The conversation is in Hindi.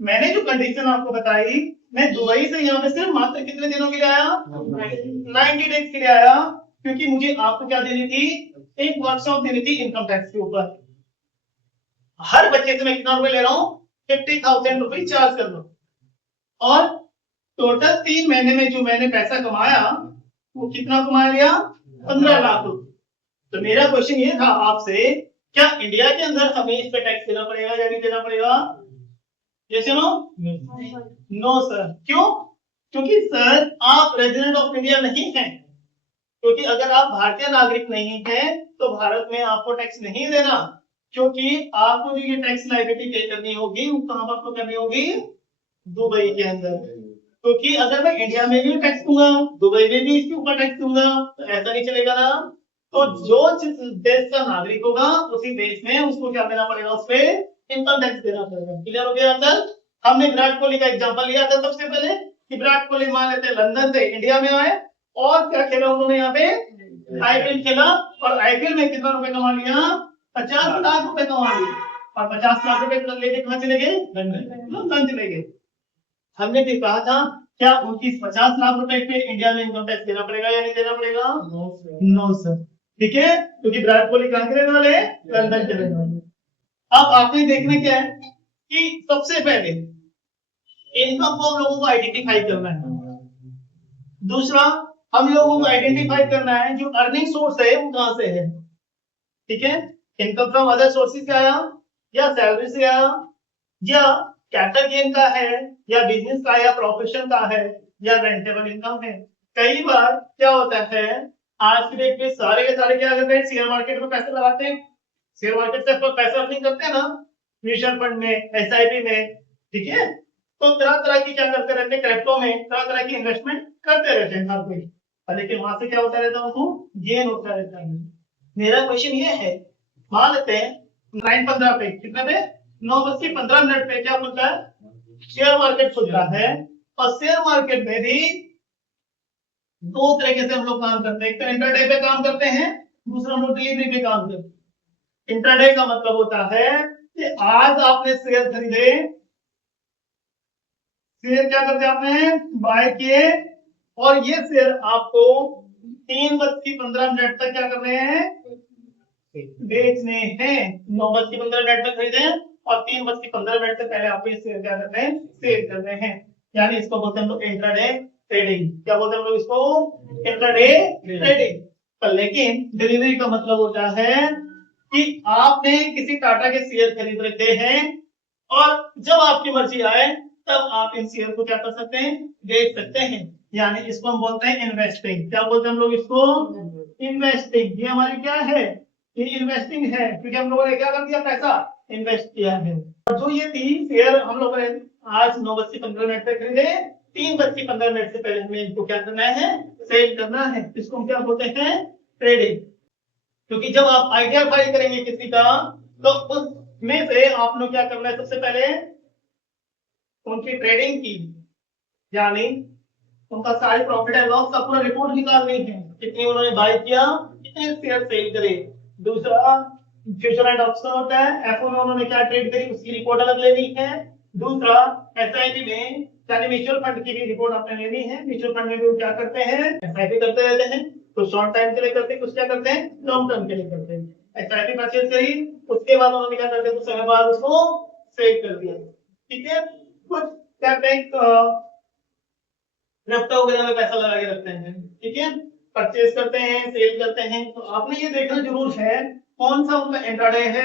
मैंने जो कंडीशन आपको बताई, मैं दुबई से यहाँ पे सिर्फ मात्र कितने दिनों के लिए आया, 90 डेज के लिए आया, क्योंकि मुझे आपको क्या देनी थी, एक वर्कशॉप देनी थी इनकम टैक्स के ऊपर। हर बच्चे से मैं कितना रुपए ले रहा हूँ, 50,000 रुपए चार्ज कर रहा हूँ, और टोटल 3 महीने में जो मैंने पैसा कमाया वो कितना कमा लिया, 15 लाख रुपए। तो मेरा क्वेश्चन ये था आपसे, क्या इंडिया के अंदर हमें इस पे टैक्स देना पड़ेगा या नहीं देना पड़ेगा, जैसे नो, नो सर। क्यों? क्योंकि सर आप रेजिडेंट ऑफ इंडिया नहीं हैं, क्योंकि अगर आप भारतीय नागरिक नहीं हैं तो भारत में आपको टैक्स नहीं देना, क्योंकि आपको जो ये टैक्स लायबिलिटी पे करनी होगी वो कहां पर करनी होगी, दुबई के अंदर। क्योंकि अगर मैं इंडिया में भी टैक्स दूंगा, दुबई में भी इसके ऊपर टैक्स दूंगा, तो ऐसा नहीं चलेगा ना। तो जो देश का नागरिक होगा उसी देश में उसको क्या देना पड़ेगा, उस पे इनकम टैक्स देना पड़ेगा। क्लियर हो गया सर? हमने विराट कोहली का एग्जांपल लिया था सबसे पहले, कि विराट कोहली मान लेते लंदन से इंडिया में आए और क्या खेला उन्होंने यहाँ पे, आईपीएल खेला, और आईपीएल में कितना रुपए कमा लिया, 50 लाख रुपए कमा लिए, और 50 लाख रुपए लेके कहाँ चले गए, लंदन चले गए। हमने भी कहा था क्या उनकी 50 लाख रुपए पे इंडिया में इनकम टैक्स देना पड़ेगा या नहीं देना पड़ेगा, नो सर। ठीक है, क्योंकि विराट कोहली कहां के रहने वाले हैं, लंदन के रहने वाले। अब आपने देखना क्या है कि सबसे पहले इनकम को हम लोगों को आइडेंटिफाई करना है, दूसरा हम लोगों को आइडेंटिफाई करना है जो अर्निंग सोर्स है वो कहां से है। ठीक है, इनकम फ्रॉम अदर सोर्सेज से आया, या सैलरी से आया, या कैपिटल गेन का है, या बिजनेस का, या प्रोफेशन का है, या रेंटेबल इनकम है। कई बार क्या होता है, आज की डेट में सारे के सारे क्या करते हैं, शेयर मार्केट में पैसे लगाते हैं, शेयर मार्केट से पैसा अर्निंग करते हैं ना, म्यूचुअल फंड में, एसआईपी में। ठीक है, तो तरह तरह की क्या करते रहते हैं, क्रिप्टो में तरह तरह की इन्वेस्टमेंट करते रहते हैं हर कोई, लेकिन वहां से क्या होता रहता है, उनको गेन होता रहता है। मेरा क्वेश्चन ये है, मान लेते हैं 9:15 पे, कितने पे, 9:15 पे क्या खुलता है, शेयर मार्केट खुलता है। और शेयर मार्केट में भी दो तरीके से हम लोग काम करते हैं, एक तो इंट्राडे पे काम करते हैं, दूसरा हम लोग डिलीवरी पे काम करते हैं। इंट्राडे का मतलब होता है कि आज आपने शेयर खरीदे, शेयर क्या करते आपने, बाय किए, और ये शेयर आपको 3:15 तक क्या करने हैं, बेचने हैं। 9:15 तक खरीदे और 3:15 से पहले आप इस शेयर क्या करते हैं, सेल कर रहे हैं। यानी इसको बोलते हैं हम लोग इंट्राडे ट्रेडिंग। क्या बोलते हैं हम लोग इसको, इंट्राडे ट्रेडिंग। पर लेकिन डिलीवरी का मतलब होता है कि आपने किसी टाटा के शेयर खरीद रखे हैं, और जब आपकी मर्जी आए तब आप इन शेयर को क्या कर सकते हैं, बेच सकते हैं। यानी इसको हम बोलते हैं इन्वेस्टिंग। क्या बोलते हैं हम लोग इसको, इन्वेस्टिंग। ये हमारी क्या है, ये इन्वेस्टिंग है, क्योंकि हम लोगों ने क्या कर दिया, पैसा इन्वेस्ट किया है। और जो ये 3 शेयर हम लोगों ने आज 9:15 पे खरीदे, 3:15 से पहले हमें इनको क्या करना है, सेल करना है। इसको हम क्या बोलते हैं, ट्रेडिंग। क्योंकि जब आप आइडिया फाइल करेंगे किसी का, तो उसमें से आप लोग क्या करना है, सबसे पहले उनकी ट्रेडिंग की, यानी उनका सारी प्रॉफिट एंड लॉस का पूरा रिपोर्ट निकालनी है, कितने उन्होंने बाय किया, कितने शेयर सेल करे। दूसरा फ्यूचर एंड ऑप्शन होता है, एफओ में उन्होंने क्या ट्रेड करी उसकी रिपोर्ट अलग लेनी है। दूसरा एसआईपी में, यानी म्यूचुअल फंड की भी रिपोर्ट आपने लेनी है। म्यूचुअल फंड में भी क्या करते हैं, एसआईपी करते रहते हैं, कुछ शॉर्ट टाइम के लिए करते हैं, कुछ क्या करते हैं, लॉन्ग टर्म के लिए करते हैं। एसआईपी परचेज करी, उसके बाद उन्होंने क्या करते हैं, कुछ समय बाद उसको सेल कर दिया। ठीक है, कुछ क्या बैंक क्रिप्टो वगैरह में पैसा लगा के रखते हैं। ठीक है, परचेज करते हैं, सेल करते हैं। तो आपने ये देखना जरूर है कौन सा उनका इंट्राडे है